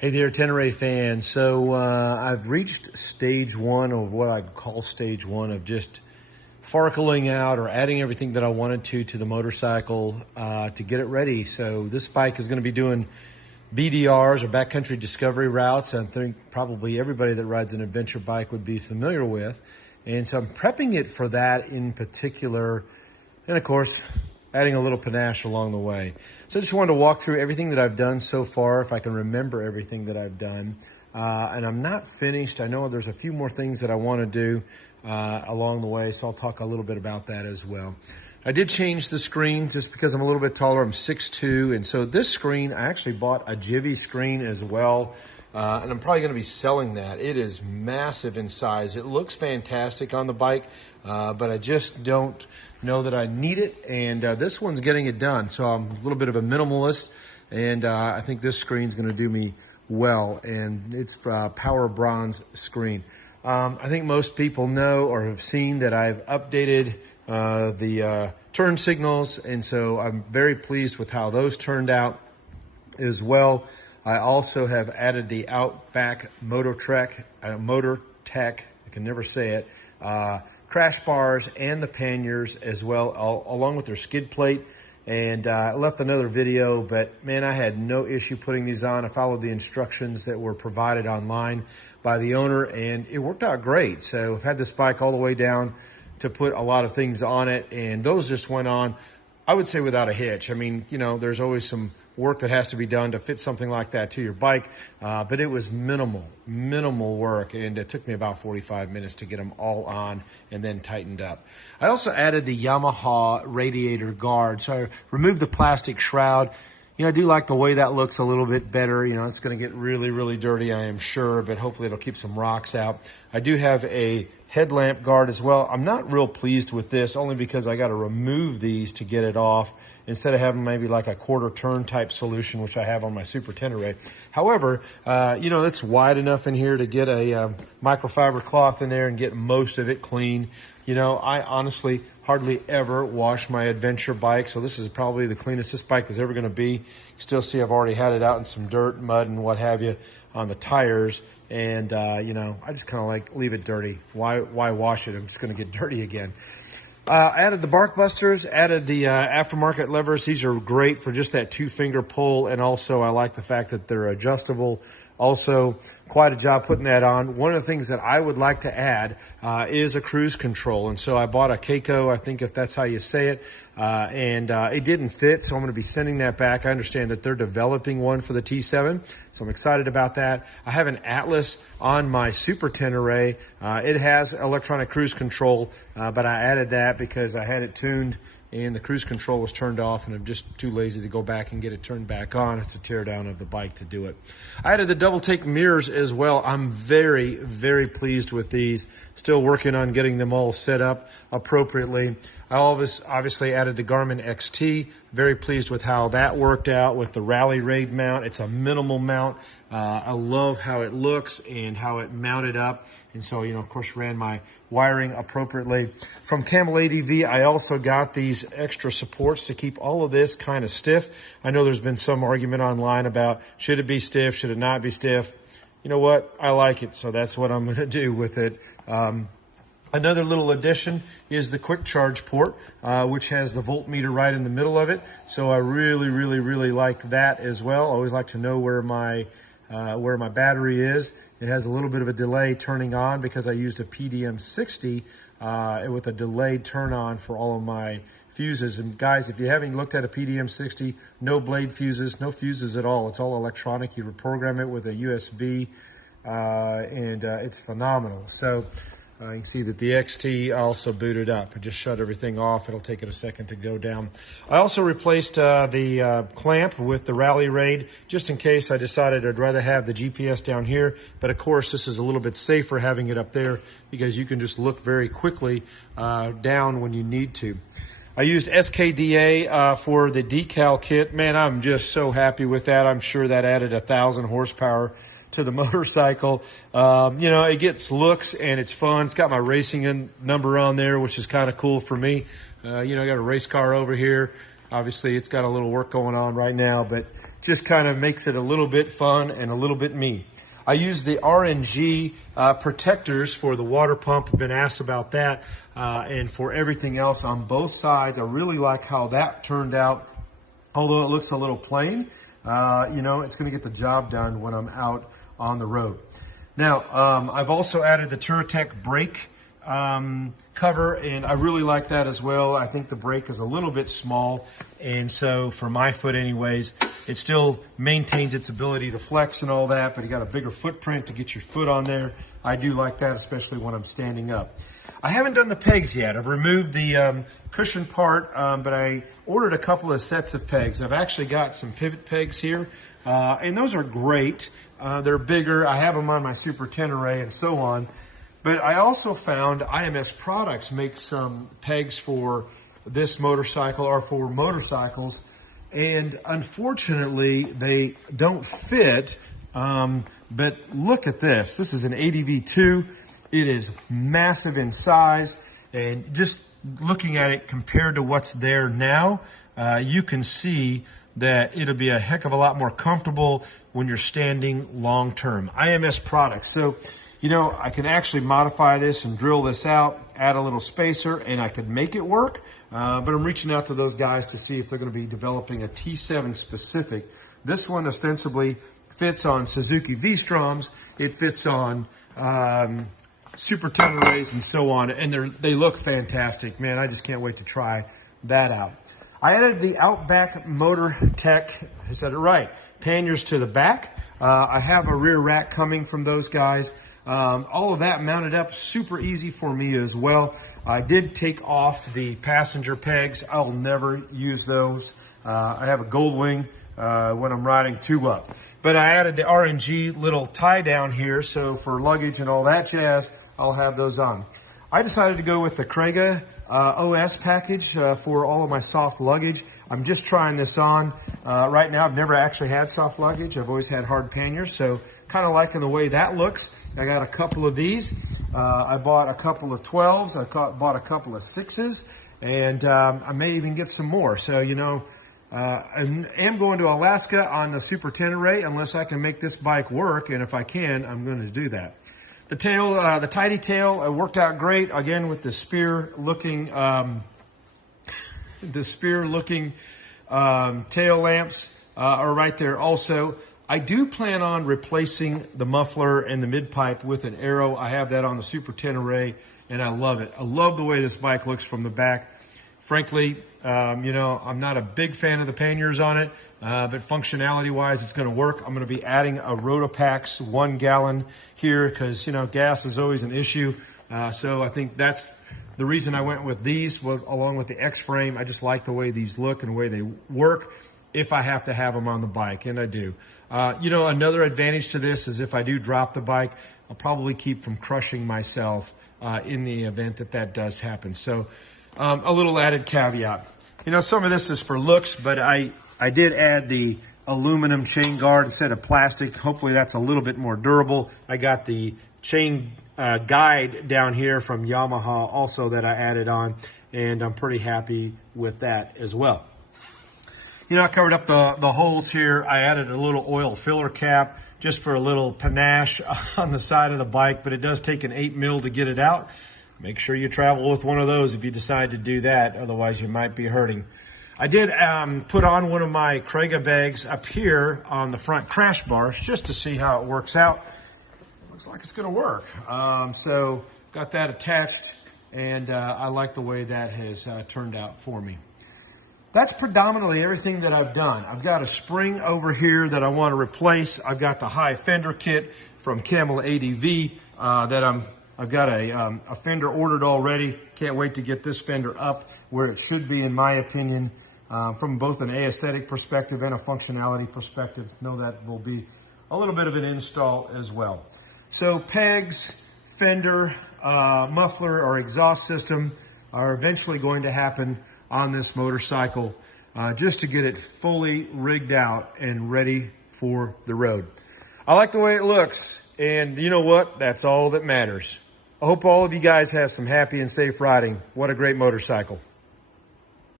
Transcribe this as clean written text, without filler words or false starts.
Hey there, Tenere fans. So I've reached stage one of what I call stage one of just farkling out or adding everything that I wanted to the motorcycle to get it ready. So this bike is going to be doing BDRs or backcountry discovery routes. I think probably everybody that rides an adventure bike would be familiar with. And so I'm prepping it for that in particular. And of course, adding a little panache along the way. So I just wanted to walk through everything that I've done so far, if I can remember everything that I've done. And I'm not finished. I know there's a few more things that I want to do along the way, so I'll talk a little bit about that as well. I did change the screen just because I'm a little bit taller. I'm 6'2", and so this screen, I actually bought a Jivy screen as well. And I'm probably going to be selling that. It is massive in size. It looks fantastic on the bike, but I just don't know that I need it. And this one's getting it done. So I'm a little bit of a minimalist, and I think this screen's going to do me well. And it's a power bronze screen. I think most people know or have seen that I've updated the turn signals, and so I'm very pleased with how those turned out as well. I also have added the Outback MotorTech, I can never say it, crash bars and the panniers as well, along with their skid plate. And I left another video, but man, I had no issue putting these on. I followed the instructions that were provided online by the owner, and it worked out great. So I've had this bike all the way down to put a lot of things on it, and those just went on, I would say, without a hitch. I mean, you know, there's always some work that has to be done to fit something like that to your bike, but it was minimal work, and it took me about 45 minutes to get them all on and then tightened up. I also added the Yamaha radiator guard, so I removed the plastic shroud. You know, I do like the way that looks a little bit better. You know, it's going to get really dirty, I am sure, but hopefully it'll keep some rocks out. I do have a headlamp guard as well. I'm not real pleased with this, only because I got to remove these to get it off instead of having maybe like a quarter turn type solution, which I have on my Super Tenere. However, you know, it's wide enough in here to get a microfiber cloth in there and get most of it clean. You know, I honestly hardly ever wash my adventure bike, so this is probably the cleanest this bike is ever going to be. You can still see I've already had it out in some dirt, mud, and what have you on the tires. And, you know, I just kind of like leave it dirty. Why wash it? I'm just going to get dirty again. Added the bark busters, added the aftermarket levers. These are great for just that 2-finger pull, and also I like the fact that they're adjustable. Also, quite a job putting that on. One of the things that I would like to add is a cruise control. And so I bought a Keiko, I think if that's how you say it, and it didn't fit, so I'm going to be sending that back. I understand that they're developing one for the T7, so I'm excited about that. I have an Atlas on my Super Tenere. It has electronic cruise control, but I added that because I had it tuned and the cruise control was turned off, and I'm just too lazy to go back and get it turned back on. It's a tear down of the bike to do it. I added the double take mirrors as well. I'm very pleased with these. Still working on getting them all set up appropriately. I obviously added the Garmin XT. Very pleased with how that worked out with the Rally Raid mount. It's a minimal mount. I love how it looks and how it mounted up. And so, you know, of course, ran my wiring appropriately. From Camel ADV, I also got these extra supports to keep all of this kind of stiff. I know there's been some argument online about should it be stiff, should it not be stiff. You know what? I like it, so that's what I'm going to do with it. Another little addition is the quick charge port, which has the voltmeter right in the middle of it. So I really like that as well. I always like to know where my battery is. It has a little bit of a delay turning on because I used a PDM 60 with a delayed turn on for all of my fuses. And guys, if you haven't looked at a PDM 60, no blade fuses, no fuses at all. It's all electronic. You reprogram it with a USB, and it's phenomenal. So you can see that the XT also booted up. I just shut everything off. It'll take it a second to go down. I also replaced the clamp with the Rally Raid, just in case I decided I'd rather have the GPS down here. But of course, this is a little bit safer having it up there because you can just look very quickly down when you need to. I used SKDA for the decal kit. Man, I'm just so happy with that. I'm sure that added 1,000 horsepower to the motorcycle. You know, it gets looks and it's fun. It's got my racing number on there, which is kind of cool for me. You know, I got a race car over here. Obviously, it's got a little work going on right now, but just kind of makes it a little bit fun and a little bit mean. I use the RNG protectors for the water pump. I've been asked about that, and for everything else on both sides. I really like how that turned out. Although it looks a little plain, you know, it's going to get the job done when I'm out on the road. Now, I've also added the Touratech brake cover, and I really like that as well. I think the brake is a little bit small, and so for my foot anyways, it still maintains its ability to flex and all that, but you got a bigger footprint to get your foot on there. I do like that, especially when I'm standing up. I haven't done the pegs yet. I've removed the cushion part, but I ordered a couple of sets of pegs. I've actually got some pivot pegs here, and those are great. They're bigger. I have them on my Super Tenere and so on. But I also found IMS Products makes some pegs for this motorcycle or for motorcycles, and unfortunately they don't fit. But look at this. This is an ADV2. It is massive in size, and just looking at it compared to what's there now, you can see that it'll be a heck of a lot more comfortable when you're standing long term. IMS Products. So, you know, I can actually modify this and drill this out, add a little spacer, and I could make it work. But I'm reaching out to those guys to see if they're going to be developing a T7 specific. This one ostensibly fits on Suzuki V-Stroms. It fits on Super Teneres and so on, and they look fantastic. Man, I just can't wait to try that out. I added the Outback Motor Tech, I said it right, panniers to the back. I have a rear rack coming from those guys. All of that mounted up super easy for me as well. I did take off the passenger pegs. I'll never use those. I have a gold wing when I'm riding two up. But I added the RNG little tie down here, so for luggage and all that jazz, I'll have those on. I decided to go with the Krega OS package for all of my soft luggage. I'm just trying this on right now. I've never actually had soft luggage. I've always had hard panniers, so kind of liking the way that looks. I got a couple of these. I bought a couple of 12s. I bought a couple of 6s, and I may even get some more. So, you know, I am going to Alaska on the Super Tenere unless I can make this bike work, and if I can, I'm going to do that. The tail, the tidy tail, worked out great. Again, with the spear-looking, tail lamps are right there. Also, I do plan on replacing the muffler and the mid-pipe with an Arrow. I have that on the Super Tenere, and I love it. I love the way this bike looks from the back. Frankly, you know, I'm not a big fan of the panniers on it, but functionality-wise, it's going to work. I'm going to be adding a Rotopax 1 gallon here because, you know, gas is always an issue. So I think that's the reason I went with these, was along with the X-frame. I just like the way these look and the way they work if I have to have them on the bike, and I do. You know, another advantage to this is if I do drop the bike, I'll probably keep from crushing myself in the event that that does happen. So a little added caveat. You know, some of this is for looks, but I did add the aluminum chain guard instead of plastic. Hopefully that's a little bit more durable. I got the chain guide down here from Yamaha also that I added on, and I'm pretty happy with that as well. You know, I covered up the holes here. I added a little oil filler cap just for a little panache on the side of the bike, but it does take an 8 mil to get it out. Make sure you travel with one of those if you decide to do that, otherwise you might be hurting. I did put on one of my Krega bags up here on the front crash bars just to see how it works out. Looks like it's gonna work. So got that attached, and I like the way that has turned out for me. That's predominantly everything that I've done. I've got a spring over here that I want to replace. I've got the high fender kit from Camel ADV that I've got a fender ordered already. Can't wait to get this fender up where it should be, in my opinion, from both an aesthetic perspective and a functionality perspective. Know that will be a little bit of an install as well. So pegs, fender, muffler, or exhaust system are eventually going to happen on this motorcycle just to get it fully rigged out and ready for the road. I like the way it looks, and you know what? That's all that matters. I hope all of you guys have some happy and safe riding. What a great motorcycle.